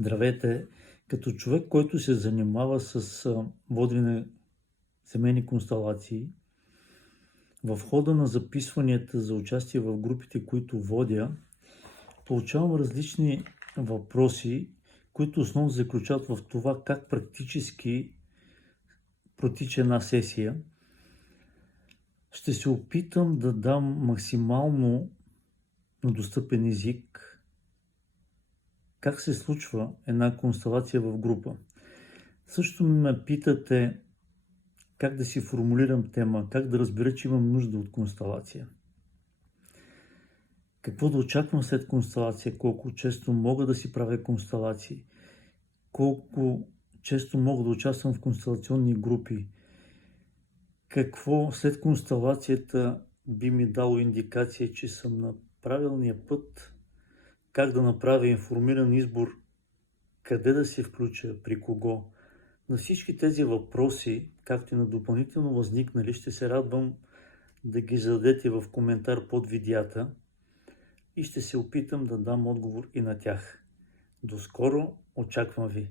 Здравейте! Като човек, който се занимава с водене на семейни констелации, в хода на записванията за участие в групите, които водя, получавам различни въпроси, които основно се заключават в това как практически протича една сесия. Ще се опитам да дам максимално на достъпен език как се случва една констелация в група. Също ме питате как да си формулирам тема, как да разбера, че имам нужда от констелация. Какво да очаквам след констелация, колко често мога да си правя констелации, колко често мога да участвам в констелационни групи, какво след констелацията би ми дало индикация, че съм на правилния път, как да направя информиран избор, къде да се включа, при кого. На всички тези въпроси, както и на допълнително възникнали, ще се радвам да ги зададете в коментар под видеята и ще се опитам да дам отговор и на тях. До скоро, очаквам ви!